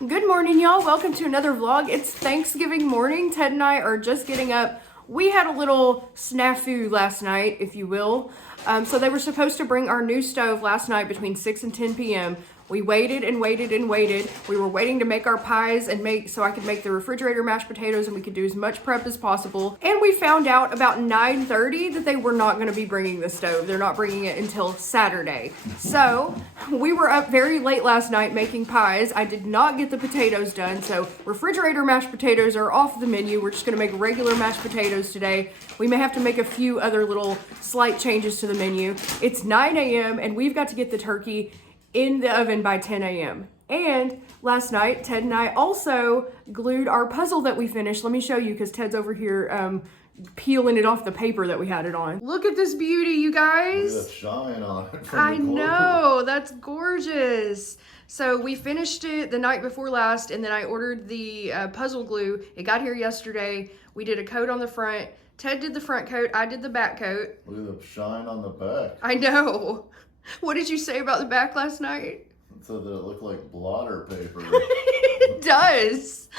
Good morning, y'all. Welcome to another vlog. It's Thanksgiving morning. Ted and I are just getting up. We had a little snafu last night, if you will. So they were supposed to bring our new stove last night between 6 and 10 p.m. We waited and waited and waited. We were waiting to make our pies and so I could make the refrigerator mashed potatoes and we could do as much prep as possible. And we found out about 9:30 that they were not going to be bringing the stove. They're not bringing it until Saturday. So we were up very late last night making pies. I did not get the potatoes done. So refrigerator mashed potatoes are off the menu. We're just going to make regular mashed potatoes today. We may have to make a few other little slight changes to the menu. It's 9 a.m. and we've got to get the turkey in the oven by 10 a.m. And last night, Ted and I also glued our puzzle that we finished. Let me show you because Ted's over here peeling it off the paper that we had it on. Look at this beauty, you guys. Look at that shine on it. I know, that's gorgeous. So we finished it the night before last and then I ordered the puzzle glue. It got here yesterday. We did a coat on the front. Ted did the front coat, I did the back coat. Look at the shine on the back. I know. What did you say about the back last night? It said that it looked like blotter paper. It does.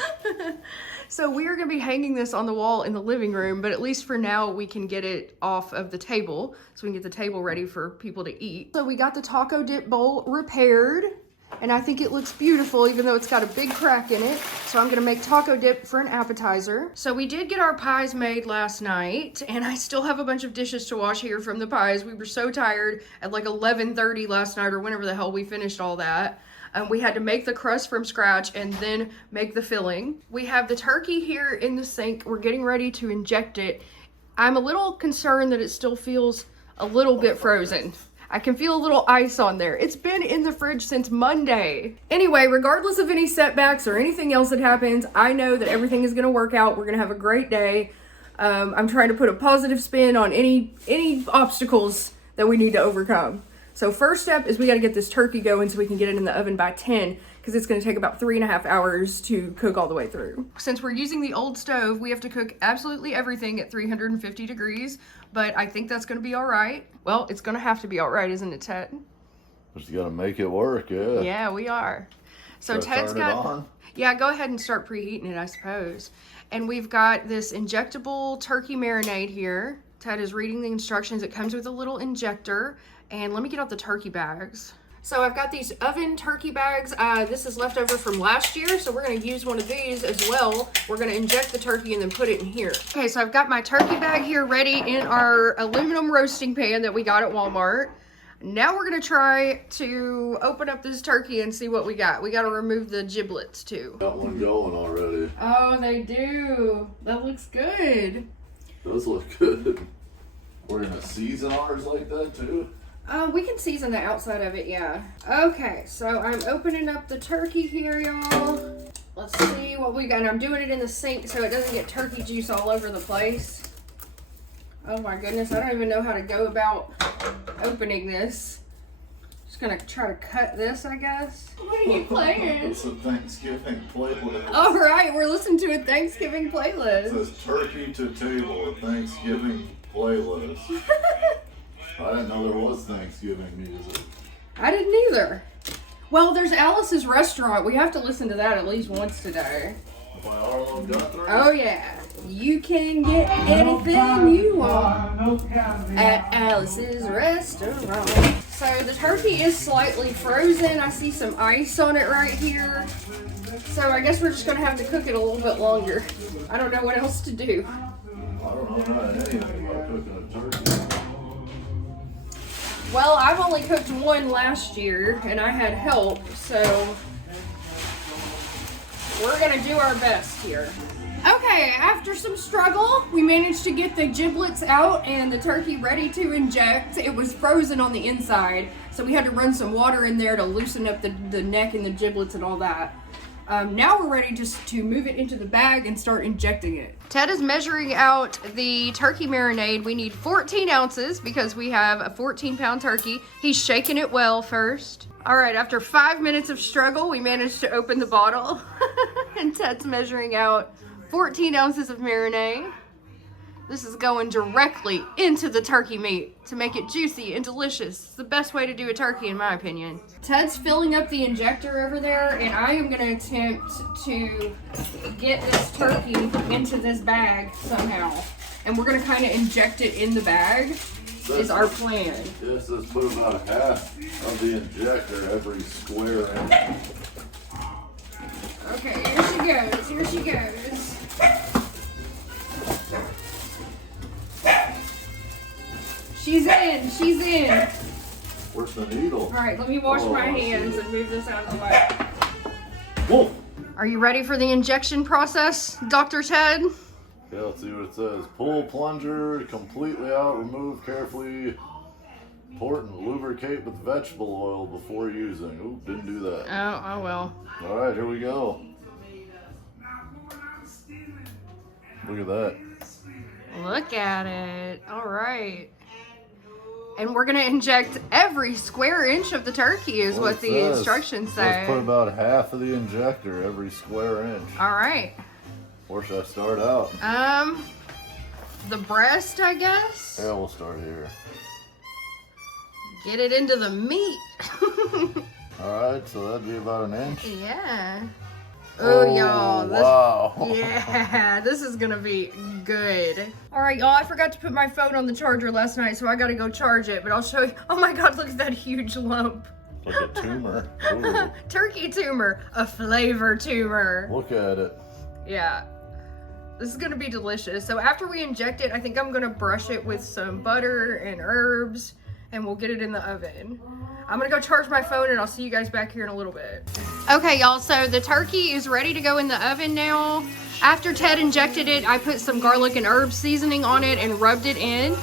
So we are going to be hanging this on the wall in the living room, but at least for now we can get it off of the table so we can get the table ready for people to eat. So we got the taco dip bowl repaired. And I think it looks beautiful, even though it's got a big crack in it. So I'm gonna make taco dip for an appetizer. So we did get our pies made last night, and I still have a bunch of dishes to wash here from the pies. We were so tired at like 11:30 last night, or whenever the hell we finished all that. We had to make the crust from scratch and then make the filling. We have the turkey here in the sink. We're getting ready to inject it. I'm a little concerned that it still feels a little bit frozen. I can feel a little ice on there. It's been in the fridge since Monday. Anyway, regardless of any setbacks or anything else that happens, I know that everything is gonna work out. We're gonna have a great day. I'm trying to put a positive spin on any obstacles that we need to overcome. So first step is we gotta get this turkey going so we can get it in the oven by 10 because it's gonna take about 3.5 hours to cook all the way through. Since we're using the old stove, we have to cook absolutely everything at 350 degrees, but I think that's gonna be all right. Well, it's gonna have to be all right, isn't it, Ted? Just gotta make it work, yeah. Yeah, we are. So Ted's got, yeah, go ahead and start preheating it, I suppose. And we've got this injectable turkey marinade here. Ted is reading the instructions. It comes with a little injector. And let me get out the turkey bags. So I've got these oven turkey bags. This is leftover from last year, so we're gonna use one of these as well. We're gonna inject the turkey and then put it in here. Okay, so I've got my turkey bag here ready in our aluminum roasting pan that we got at Walmart. Now we're gonna try to open up this turkey and see what we got. We gotta remove the giblets too. Got one going already. Oh, they do. That looks good. Does look good. We're gonna season ours like that too? We can season the outside of it, yeah. Okay, so I'm opening up the turkey here, y'all. Let's see what we got. And I'm doing it in the sink so it doesn't get turkey juice all over the place. Oh my goodness, I don't even know how to go about opening this. Just gonna try to cut this, I guess. What are you playing? It's a Thanksgiving playlist. All right, we're listening to a Thanksgiving It playlist. says turkey to table, a Thanksgiving playlist. I didn't know there was Thanksgiving music. I didn't either. Well, there's Alice's Restaurant. We have to listen to that at least once today. By Arlo Guthrie? Oh yeah. You can get anything you want at Alice's Restaurant. So the turkey is slightly frozen. I see some ice on it right here. So I guess we're just gonna have to cook it a little bit longer. I don't know what else to do. I don't know anything about cooking a turkey. Well, I've only cooked one last year and I had help, so we're gonna do our best here. Okay, after some struggle, we managed to get the giblets out and the turkey ready to inject. It was frozen on the inside, so we had to run some water in there to loosen up the neck and the giblets and all that. Now we're ready just to move it into the bag and start injecting it. Ted is measuring out the turkey marinade. We need 14 ounces because we have a 14-pound turkey. He's shaking it well first. All right, after 5 minutes of struggle, we managed to open the bottle. And Ted's measuring out 14 ounces of marinade. This is going directly into the turkey meat to make it juicy and delicious. It's the best way to do a turkey, in my opinion. Ted's filling up the injector over there, and I am going to attempt to get this turkey into this bag somehow. And we're going to kind of inject it in the bag, is our plan. Yes, let's put about half of the injector every square inch. Okay, here she goes, here she goes. She's in, she's in. Where's the needle? All right, let me wash my hands and move this out of the way. Whoa! Are you ready for the injection process, Dr. Ted? Yeah, let's see what it says. Pull plunger completely out, remove carefully, important, lubricate with vegetable oil before using. Ooh, didn't do that. Oh well. All right, here we go. Look at that. Look at it. All right. And we're going to inject every square inch of the turkey is what the instructions say. Let's put about half of the injector every square inch. All right. Where should I start out? The breast, I guess. Yeah, we'll start here. Get it into the meat. All right, so that'd be about an inch. Yeah. Oh, y'all. Wow. Yeah, this is gonna be good. All right, y'all, I forgot to put my phone on the charger last night, so I gotta go charge it, but I'll show you. Oh my God, look at that huge lump. Like a tumor. Ooh. Turkey tumor, a flavor tumor. Look at it. Yeah. This is gonna be delicious. So after we inject it, I think I'm gonna brush it with some butter and herbs, and we'll get it in the oven. I'm gonna go charge my phone, and I'll see you guys back here in a little bit. Okay, y'all, so the turkey is ready to go in the oven now. After Ted injected it, I put some garlic and herb seasoning on it and rubbed it in.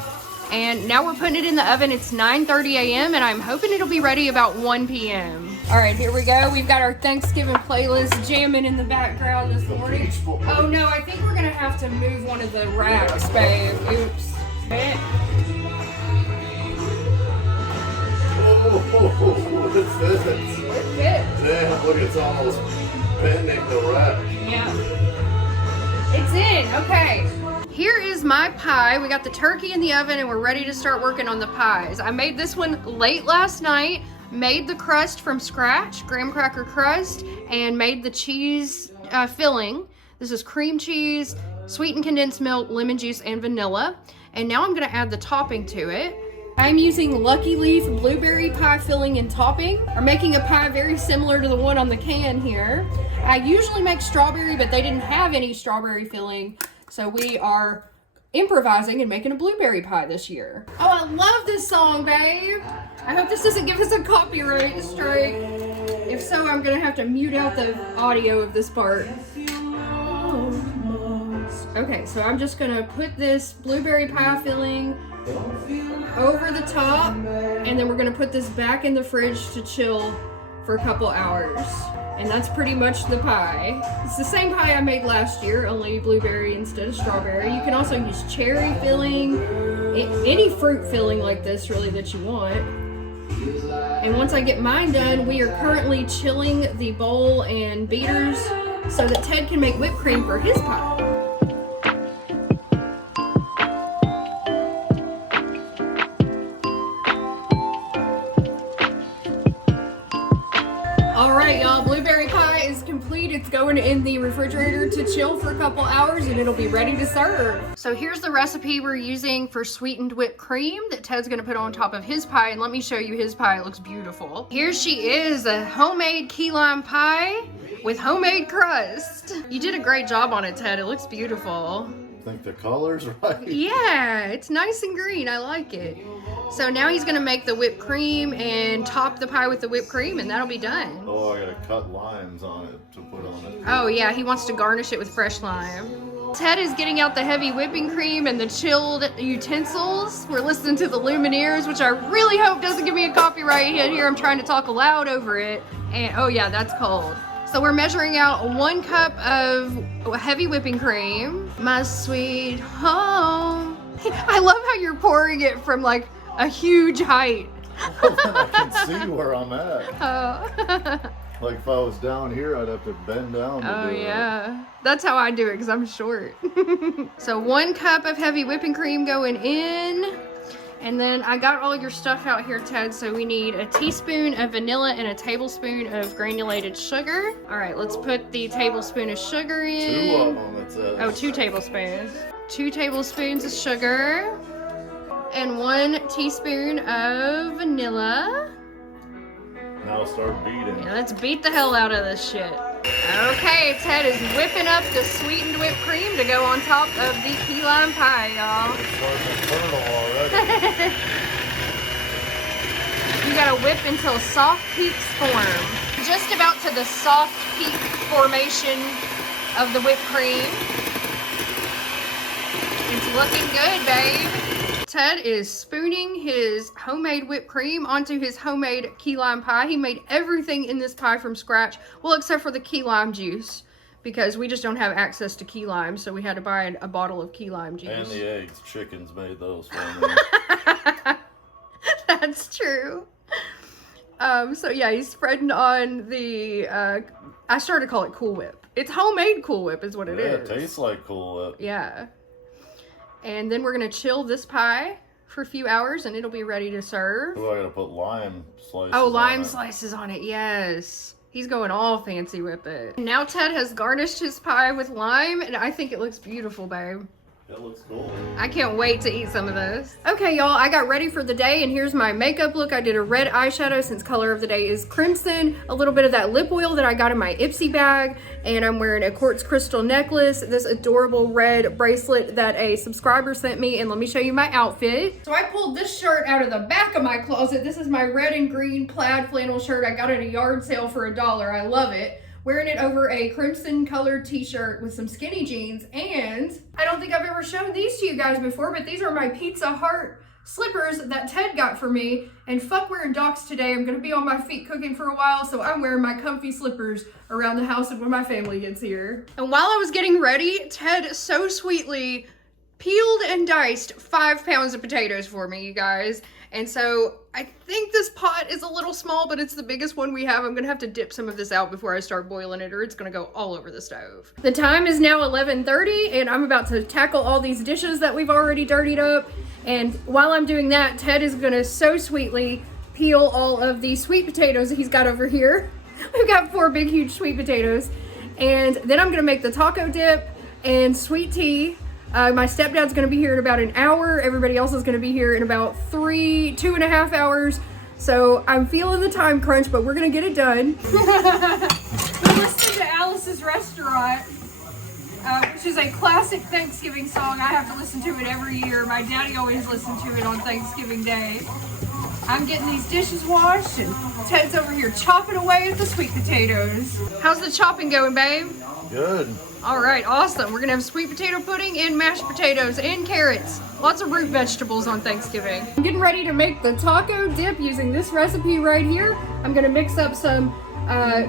And now we're putting it in the oven. It's 9:30 a.m. and I'm hoping it'll be ready about 1 p.m. All right, here we go. We've got our Thanksgiving playlist jamming in the background this morning. Oh no, I think we're gonna have to move one of the racks, babe. Oops. Oh, it fits. It fits. Damn, look, it's almost bending the wrap. Yeah. It's in, okay. Here is my pie. We got the turkey in the oven and we're ready to start working on the pies. I made this one late last night, made the crust from scratch, graham cracker crust, and made the cheese filling. This is cream cheese, sweetened condensed milk, lemon juice, and vanilla. And now I'm gonna add the topping to it. I'm using Lucky Leaf blueberry pie filling and topping. I'm making a pie very similar to the one on the can here. I usually make strawberry, but they didn't have any strawberry filling, so we are improvising and making a blueberry pie this year. Oh, I love this song, babe. I hope this doesn't give us a copyright strike. If so, I'm gonna have to mute out the audio of this part. Okay, so I'm just gonna put this blueberry pie filling over the top, and then we're gonna put this back in the fridge to chill for a couple hours. And that's pretty much the pie. It's the same pie I made last year, only blueberry instead of strawberry. You can also use cherry filling, any fruit filling like this really that you want. And once I get mine done, we are currently chilling the bowl and beaters so that Ted can make whipped cream for his pie. Y'all, blueberry pie is complete. It's going in the refrigerator to chill for a couple hours and it'll be ready to serve. So here's the recipe we're using for sweetened whipped cream that Ted's gonna put on top of his pie, and let me show you his pie. It looks beautiful. Here she is, a homemade key lime pie with homemade crust. You did a great job on it, Ted. It looks beautiful. Think the color's right? Yeah, it's nice and green. I like it. So now he's gonna make the whipped cream and top the pie with the whipped cream, and that'll be done. Oh, I gotta cut limes on it to put on it. Oh yeah, he wants to garnish it with fresh lime. Ted is getting out the heavy whipping cream and the chilled utensils. We're listening to the Lumineers, which I really hope doesn't give me a copyright hit here. I'm trying to talk loud over it. And oh yeah, that's cold. So we're measuring out 1 cup of heavy whipping cream. My sweet home. I love how you're pouring it from like a huge height. Well, then I can see where I'm at. Oh. Like if I was down here, I'd have to bend down to do yeah. That's how I do it because I'm short. So 1 cup of heavy whipping cream going in. And then I got all your stuff out here, Ted. So we need a teaspoon of vanilla and a tablespoon of granulated sugar. All right, let's put the tablespoon of sugar in. 2 of them, it says. Oh, 2 tablespoons. 2 tablespoons of sugar. And 1 teaspoon of vanilla. Now start beating. Yeah, let's beat the hell out of this shit. Okay, Ted is whipping up the sweetened whipped cream to go on top of the key lime pie, y'all. It's starting to curdle already. You gotta whip until soft peaks form. Just about to the soft peak formation of the whipped cream. It's looking good, babe. Ted is spooning his homemade whipped cream onto his homemade key lime pie. He made everything in this pie from scratch, well, except for the key lime juice, because we just don't have access to key lime, so we had to buy a bottle of key lime juice. And the eggs. Chickens made those for me. That's true. So yeah, he's spreading on the, I started to call it Cool Whip. It's homemade Cool Whip is what it is. Yeah, it tastes like Cool Whip. Yeah. And then we're gonna chill this pie for a few hours and it'll be ready to serve. Oh, I gotta put lime slices Oh, lime on it. slices on it, yes. He's going all fancy with it. Now Ted has garnished his pie with lime and I think it looks beautiful, babe. That looks cool. I can't wait to eat some of this. Okay, y'all, I got ready for the day and here's my makeup look. I did a red eyeshadow since color of the day is crimson, a little bit of that lip oil that I got in my Ipsy bag, and I'm wearing a quartz crystal necklace, this adorable red bracelet that a subscriber sent me, and let me show you my outfit. So I pulled this shirt out of the back of my closet. This is my red and green plaid flannel shirt. I got it at a yard sale for $1. I love it. Wearing it over a crimson colored t-shirt with some skinny jeans, and I don't think I've ever shown these to you guys before, but these are my Pizza Hut slippers that Ted got for me, and fuck wearing Docs today. I'm gonna be on my feet cooking for a while, so I'm wearing my comfy slippers around the house when my family gets here. And while I was getting ready, Ted so sweetly peeled and diced 5 pounds of potatoes for me, you guys. And so I think this pot is a little small, but it's the biggest one we have. I'm gonna have to dip some of this out before I start boiling it or it's gonna go all over the stove. The time is now 11:30 and I'm about to tackle all these dishes that we've already dirtied up. And while I'm doing that, Ted is gonna so sweetly peel all of these sweet potatoes that he's got over here. We've got 4 big, huge sweet potatoes. And then I'm gonna make the taco dip and sweet tea. My stepdad's gonna be here in about an hour. Everybody else is gonna be here in about 2.5 hours. So I'm feeling the time crunch, but we're gonna get it done. We listened to Alice's Restaurant, which is a classic Thanksgiving song. I have to listen to it every year. My daddy always listened to it on Thanksgiving Day. I'm getting these dishes washed and Ted's over here chopping away at the sweet potatoes. How's the chopping going, babe? Good. All right, awesome. We're gonna have sweet potato pudding and mashed potatoes and carrots. Lots of root vegetables on Thanksgiving. I'm getting ready to make the taco dip using this recipe right here. I'm gonna mix up some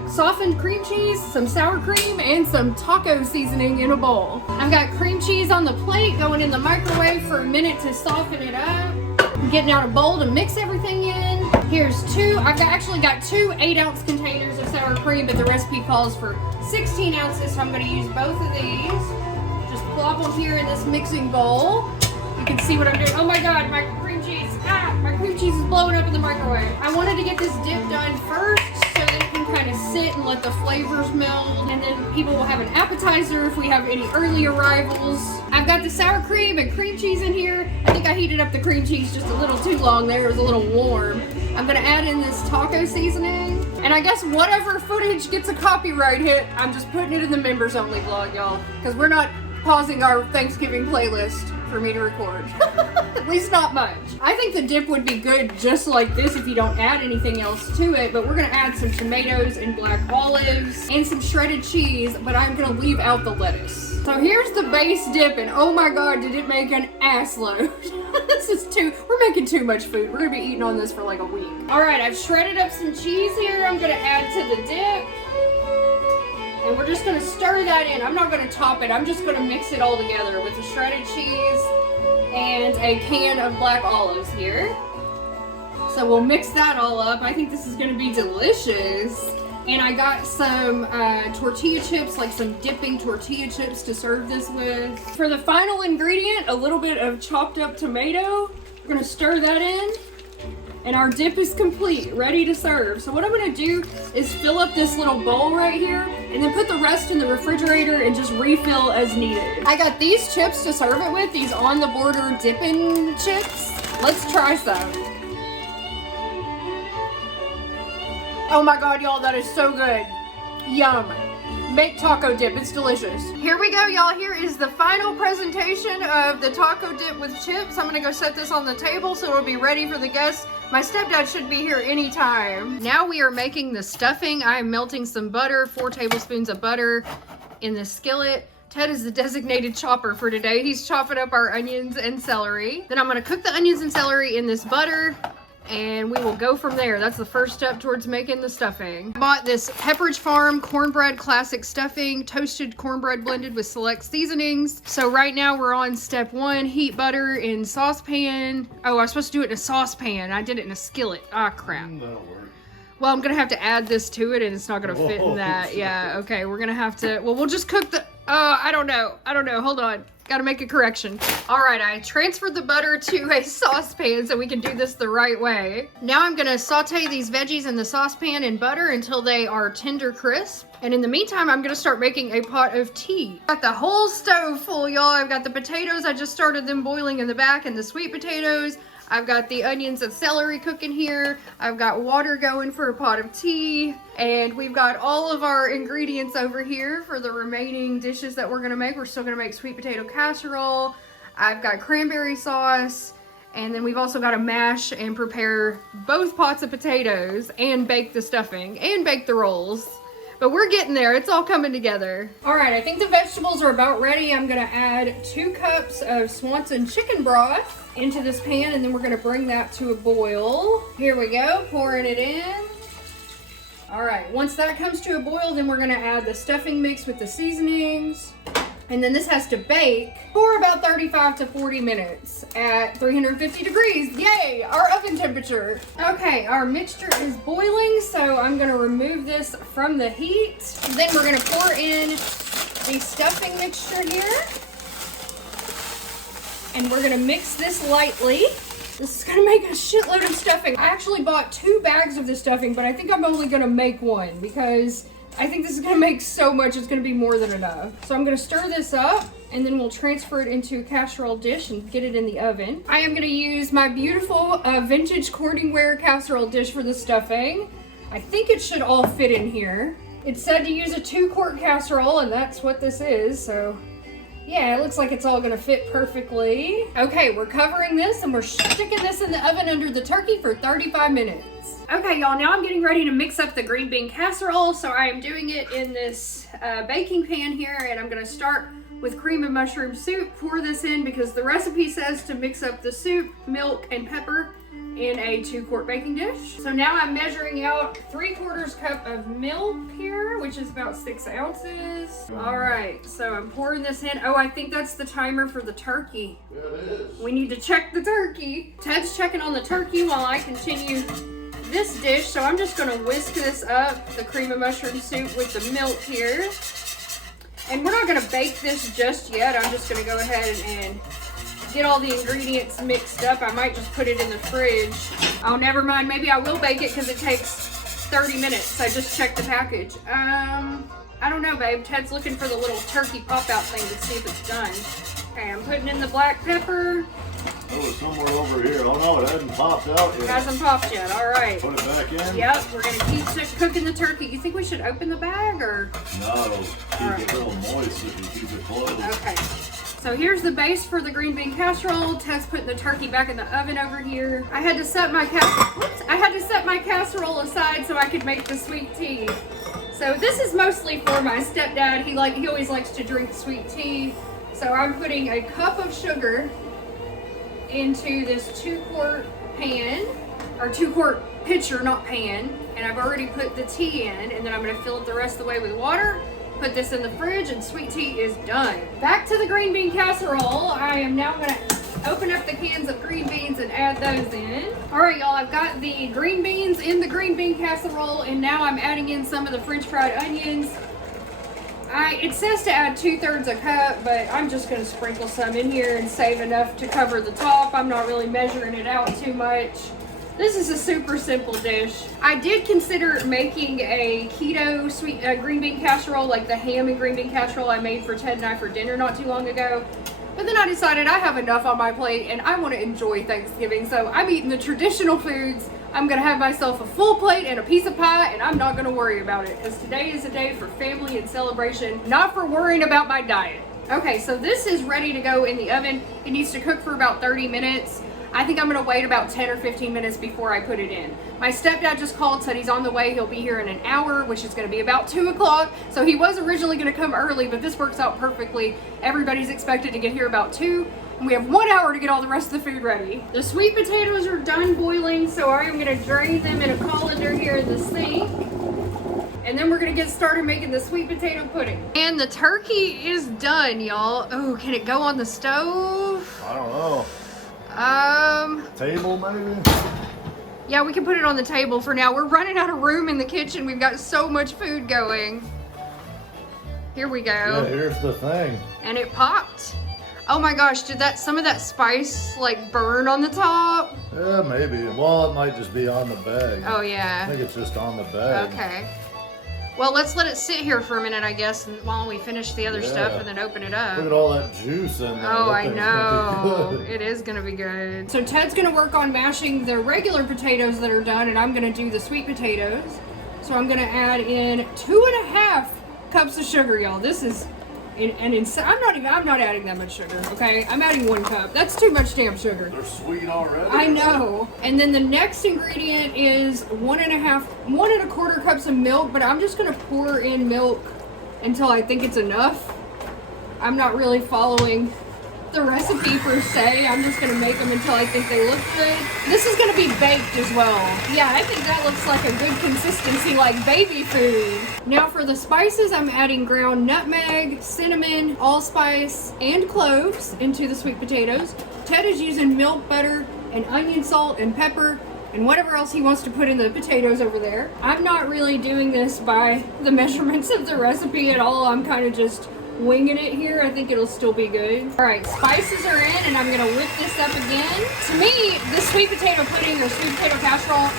softened cream cheese, some sour cream, and some taco seasoning in a bowl. I've got cream cheese on the plate going in the microwave for a minute to soften it up. I'm getting out a bowl to mix everything in. Here's I've actually got 2 8-ounce containers of sour cream, but the recipe calls for 16 ounces, so I'm gonna use both of these. Just plop them here in this mixing bowl. You can see what I'm doing. Oh my God, my cream cheese. My cream cheese is blowing up in the microwave. I wanted to get this dip done first so that it can kind of sit and let the flavors meld, and then people will have an appetizer if we have any early arrivals. I've got the sour cream and cream cheese in here. I think I heated up the cream cheese just a little too long there. It was a little warm. I'm gonna add in this taco seasoning. And I guess whatever footage gets a copyright hit, I'm just putting it in the members only vlog, y'all. Because we're not pausing our Thanksgiving playlist for me to record. At least not much. I think the dip would be good just like this if you don't add anything else to it, but we're gonna add some tomatoes and black olives and some shredded cheese, but I'm gonna leave out the lettuce. So here's the base dip, and oh my God, did it make an ass load. We're making too much food. We're gonna be eating on this for like a week. All right, I've shredded up some cheese here. I'm gonna add to the dip. And we're just gonna stir that in. I'm not gonna top it. I'm just gonna mix it all together with the shredded cheese and a can of black olives here. So we'll mix that all up. I think this is gonna be delicious. And I got some tortilla chips, like some dipping tortilla chips to serve this with. For the final ingredient, a little bit of chopped up tomato. We're gonna stir that in. And our dip is complete, ready to serve. So what I'm gonna do is fill up this little bowl right here and then put the rest in the refrigerator and just refill as needed. I got these chips to serve it with, these on the border dipping chips. Let's try some. Oh my God, y'all, that is so good. Yum. Make taco dip, it's delicious. Here we go, y'all. Here is the final presentation of the taco dip with chips. I'm gonna go set this on the table so it'll be ready for the guests. My stepdad should be here anytime. Now we are making the stuffing. I am melting some butter, 4 tablespoons of butter in the skillet. Ted is the designated chopper for today. He's chopping up our onions and celery. Then I'm gonna cook the onions and celery in this butter, and we will go from there. That's the first step towards making the stuffing. I bought this Pepperidge Farm cornbread classic stuffing, toasted cornbread blended with select seasonings. So right now we're on step 1, heat butter in saucepan. Oh, I was supposed to do it in a saucepan. I did it in a skillet. Ah, crap. That'll work. Well, I'm gonna have to add this to it and it's not gonna fit in that. Yeah, okay, we're gonna have to, well, we'll just cook the, I don't know, hold on. Gotta make a correction. All right, I transferred the butter to a saucepan so we can do this the right way. Now I'm gonna saute these veggies in the saucepan in butter until they are tender crisp. And in the meantime, I'm gonna start making a pot of tea. Got the whole stove full, y'all. I've got the potatoes. I just started them boiling in the back, and the sweet potatoes. I've got the onions and celery cooking here. I've got water going for a pot of tea. And we've got all of our ingredients over here for the remaining dishes that we're gonna make. We're still gonna make sweet potato casserole. I've got cranberry sauce. And then we've also got to mash and prepare both pots of potatoes and bake the stuffing and bake the rolls. But we're getting there. It's all coming together. All right, I think the vegetables are about ready. I'm gonna add 2 cups of Swanson chicken broth into this pan, and then we're gonna bring that to a boil. Here we go, pouring it in. All right, once that comes to a boil, then we're gonna add the stuffing mix with the seasonings. And then this has to bake for about 35 to 40 minutes at 350 degrees. Yay, our oven temperature. Okay, our mixture is boiling, so I'm gonna remove this from the heat. Then we're gonna pour in the stuffing mixture here. And we're gonna mix this lightly. This is gonna make a shitload of stuffing. I actually bought 2 bags of this stuffing, but I think I'm only gonna make 1 because I think this is gonna make so much, it's gonna be more than enough. So I'm gonna stir this up, and then we'll transfer it into a casserole dish and get it in the oven. I am gonna use my beautiful vintage Corningware casserole dish for the stuffing. I think it should all fit in here. It said to use a 2-quart casserole, and that's what this is, so yeah, it looks like it's all gonna fit perfectly. Okay, we're covering this, and we're sticking this in the oven under the turkey for 35 minutes. Okay, y'all, now I'm getting ready to mix up the green bean casserole. So I am doing it in this baking pan here, and I'm gonna start with cream and mushroom soup. Pour this in because the recipe says to mix up the soup, milk, and pepper in a 2-quart baking dish. So now I'm measuring out 3/4 cup of milk here, which is about 6 ounces. All right, so I'm pouring this in. Oh, I think that's the timer for the turkey. Yeah, it is. We need to check the turkey. Ted's checking on the turkey while I continue this dish. So I'm just gonna whisk this up, the cream and mushroom soup with the milk here. And we're not gonna bake this just yet. I'm just gonna go ahead and get all the ingredients mixed up. I might just put it in the fridge. Oh, never mind. Maybe I will bake it because it takes 30 minutes. I just checked the package. I don't know, babe. Ted's looking for the little turkey pop-out thing to see if it's done. Okay, I'm putting in the black pepper. It was somewhere over here. Oh no, it hasn't popped out It yet. hasn't popped yet. All right. Put it back in? Yep, we're gonna keep cooking the turkey. You think we should open the bag or? No, it'll keep it a little moist if you keep it closed. Okay. So here's the base for the green bean casserole. Ted's putting the turkey back in the oven over here. I had to set my casserole aside so I could make the sweet tea. So this is mostly for my stepdad. He always likes to drink sweet tea. So I'm putting a cup of sugar into this 2-quart pan, or 2-quart pitcher, not pan. And I've already put the tea in, and then I'm gonna fill it the rest of the way with water. Put this in the fridge, and sweet tea is done. Back to the green bean casserole. I am now gonna open up the cans of green beans and add those in. All right, y'all, I've got the green beans in the green bean casserole, and now I'm adding in some of the French fried onions. It says to add 2/3 a cup, but I'm just gonna sprinkle some in here and save enough to cover the top. I'm not really measuring it out too much. This is a super simple dish. I did consider making a keto sweet green bean casserole, like the ham and green bean casserole I made for Ted and I for dinner not too long ago. But then I decided I have enough on my plate and I want to enjoy Thanksgiving. So I'm eating the traditional foods. I'm going to have myself a full plate and a piece of pie, and I'm not going to worry about it, because today is a day for family and celebration, not for worrying about my diet. Okay, so this is ready to go in the oven. It needs to cook for about 30 minutes. I think I'm gonna wait about 10 or 15 minutes before I put it in. My stepdad just called, said he's on the way. He'll be here in an hour, which is gonna be about 2 o'clock. So he was originally gonna come early, but this works out perfectly. Everybody's expected to get here about 2, and we have 1 hour to get all the rest of the food ready. The sweet potatoes are done boiling, so I'm gonna drain them in a colander here in the sink. And then we're gonna get started making the sweet potato pudding. And the turkey is done, y'all. Oh, can it go on the stove? I don't know. Table maybe? Yeah, we can put it on the table for now. We're running out of room in the kitchen. We've got so much food going. Here we go. Yeah, here's the thing. And it popped. Oh my gosh, did some of that spice like burn on the top? Yeah, maybe. Well, it might just be on the bag. Oh yeah. I think it's just on the bag. Okay. Well, let's let it sit here for a minute, I guess, while we finish the other stuff and then open it up. Look at all that juice in there. Oh, I know. It is going to be good. So Ted's going to work on mashing the regular potatoes that are done, and I'm going to do the sweet potatoes. So I'm going to add in 2.5 cups of sugar, y'all. This is I'm not adding that much sugar, okay? I'm adding 1 cup. That's too much damn sugar. They're sweet already. I know. And then the next ingredient is 1.25 cups of milk, but I'm just gonna pour in milk until I think it's enough. I'm not really following the recipe per se. I'm just gonna make them until I think they look good. This is gonna be baked as well. Yeah, I think that looks like a good consistency, like baby food. Now for the spices, I'm adding ground nutmeg, cinnamon, allspice, and cloves into the sweet potatoes. Ted is using milk, butter, and onion salt and pepper, and whatever else he wants to put in the potatoes over there. I'm not really doing this by the measurements of the recipe at all. I'm kind of just winging it here. I think it'll still be good. All right, spices are in, and I'm gonna whip this up again. To me, the sweet potato pudding or sweet potato casserole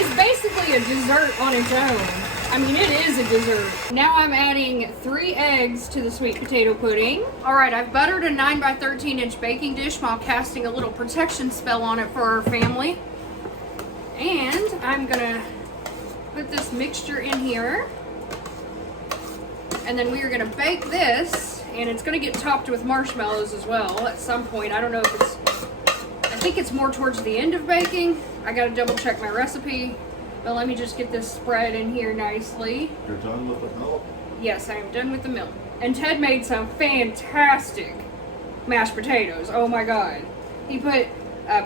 is basically a dessert on its own. I mean, it is a dessert. Now I'm adding 3 eggs to the sweet potato pudding. All right, I've buttered a 9 by 13 inch baking dish while casting a little protection spell on it for our family. And I'm gonna put this mixture in here. And then we are gonna bake this, and it's gonna get topped with marshmallows as well at some point. I don't know if I think it's more towards the end of baking. I gotta double check my recipe, but let me just get this spread in here nicely. You're done with the milk? Yes, I am done with the milk. And Ted made some fantastic mashed potatoes. Oh my God. He put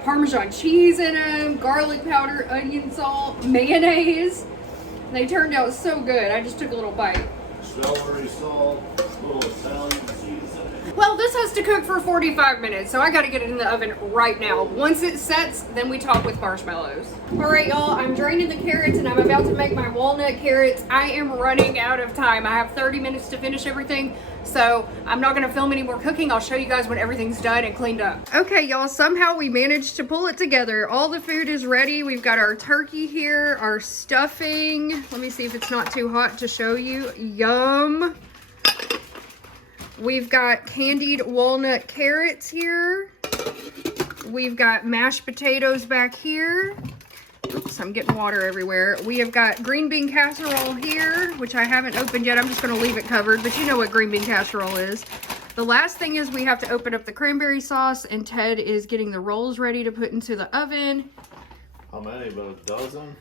Parmesan cheese in them, garlic powder, onion salt, mayonnaise. They turned out so good. I just took a little bite. Celery salt, little Italian seasoning. Well, this has to cook for 45 minutes, so I gotta get it in the oven right now. Once it sets, then we top with marshmallows. All right, y'all, I'm draining the carrots and I'm about to make my walnut carrots. I am running out of time. I have 30 minutes to finish everything, so I'm not gonna film any more cooking. I'll show you guys when everything's done and cleaned up. Okay, y'all, somehow we managed to pull it together. All the food is ready. We've got our turkey here, our stuffing. Let me see if it's not too hot to show you. Yum. We've got candied walnut carrots here. We've got mashed potatoes back here. Oops, I'm getting water everywhere. We have got green bean casserole here, which I haven't opened yet. I'm just gonna leave it covered, but you know what green bean casserole is. The last thing is we have to open up the cranberry sauce, and Ted is getting the rolls ready to put into the oven. How many, about a dozen?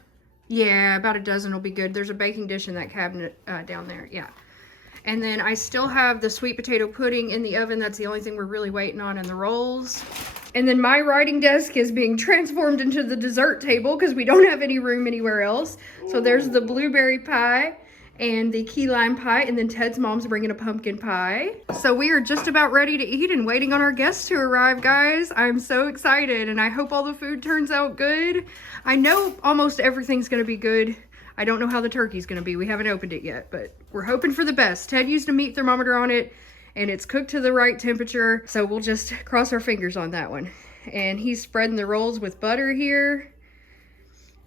Yeah, about a dozen will be good. There's a baking dish in that cabinet down there, yeah. And then I still have the sweet potato pudding in the oven. That's the only thing we're really waiting on, and the rolls. And then my writing desk is being transformed into the dessert table because we don't have any room anywhere else. So there's the blueberry pie and the key lime pie, and then Ted's mom's bringing a pumpkin pie. So we are just about ready to eat and waiting on our guests to arrive, guys. I'm so excited, and I hope all the food turns out good. I know almost everything's gonna be good. I don't know how the turkey's gonna be. We haven't opened it yet, but we're hoping for the best. Ted used a meat thermometer on it, and it's cooked to the right temperature, so we'll just cross our fingers on that one. And he's spreading the rolls with butter here.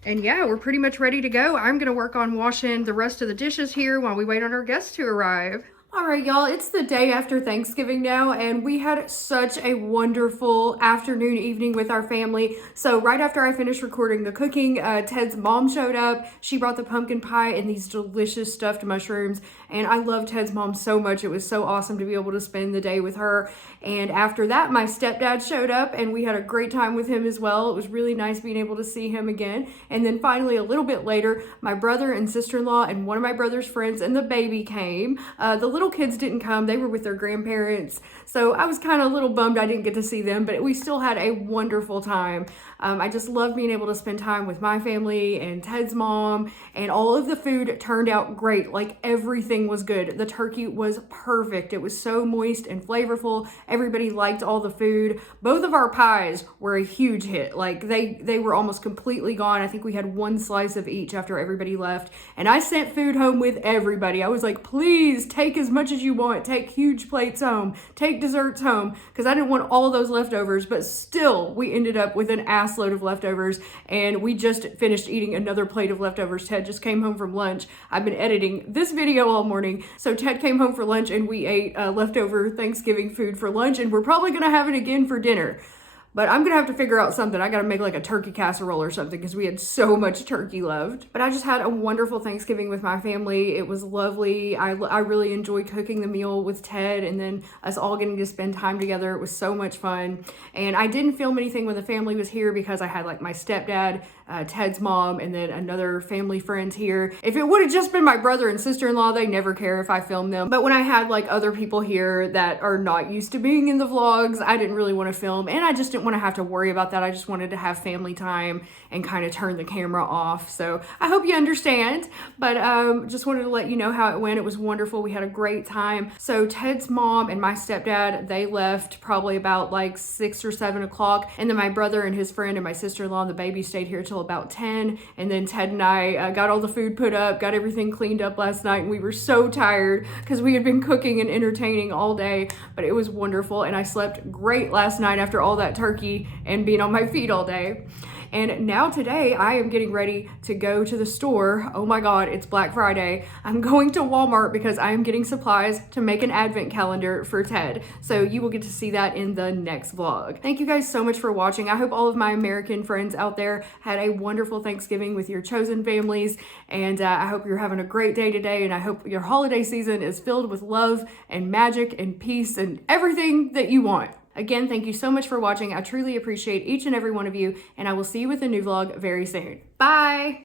And yeah, we're pretty much ready to go. I'm gonna work on washing the rest of the dishes here while we wait on our guests to arrive. All right, y'all, it's the day after Thanksgiving now, and we had such a wonderful afternoon, evening with our family. So right after I finished recording the cooking, Ted's mom showed up. She brought the pumpkin pie and these delicious stuffed mushrooms, and I love Ted's mom so much. It was so awesome to be able to spend the day with her. And after that, my stepdad showed up, and we had a great time with him as well. It was really nice being able to see him again. And then finally, a little bit later, my brother and sister-in-law and one of my brother's friends and the baby came. The little kids didn't come. They were with their grandparents. So I was kind of a little bummed I didn't get to see them, but we still had a wonderful time. I just love being able to spend time with my family and Ted's mom, and all of the food turned out great. Like, everything was good. The turkey was perfect. It was so moist and flavorful. Everybody liked all the food. Both of our pies were a huge hit. Like, they were almost completely gone. I think we had one slice of each after everybody left. And I sent food home with everybody. I was like, please take as much as you want. Take huge plates home. Take desserts home. Because I didn't want all those leftovers. But still, we ended up with an ass load of leftovers. And we just finished eating another plate of leftovers. Ted just came home from lunch. I've been editing this video all morning. So Ted came home for lunch, and we ate leftover Thanksgiving food for lunch. And we're probably going to have it again for dinner. But I'm going to have to figure out something. I got to make like a turkey casserole or something because we had so much turkey left. But I just had a wonderful Thanksgiving with my family. It was lovely. I really enjoyed cooking the meal with Ted, and then us all getting to spend time together. It was so much fun. And I didn't film anything when the family was here because I had like my stepdad, Ted's mom, and then another family friend here. If it would have just been my brother and sister-in-law, they never care if I film them. But when I had like other people here that are not used to being in the vlogs, I didn't really want to film, and I just didn't want to have to worry about that. I just wanted to have family time and kind of turn the camera off. So I hope you understand, but just wanted to let you know how it went. It was wonderful. We had a great time. So Ted's mom and my stepdad, they left probably about like 6 or 7 o'clock, and then my brother and his friend and my sister-in-law and the baby stayed here till about 10, and then Ted and I got all the food put up, got everything cleaned up last night, and we were so tired because we had been cooking and entertaining all day, but it was wonderful, and I slept great last night after all that turkey and being on my feet all day. And now today I am getting ready to go to the store. Oh my God, it's Black Friday. I'm going to Walmart because I am getting supplies to make an advent calendar for Ted. So you will get to see that in the next vlog. Thank you guys so much for watching. I hope all of my American friends out there had a wonderful Thanksgiving with your chosen families. And I hope you're having a great day today. And I hope your holiday season is filled with love and magic and peace and everything that you want. Again, thank you so much for watching. I truly appreciate each and every one of you, and I will see you with a new vlog very soon. Bye!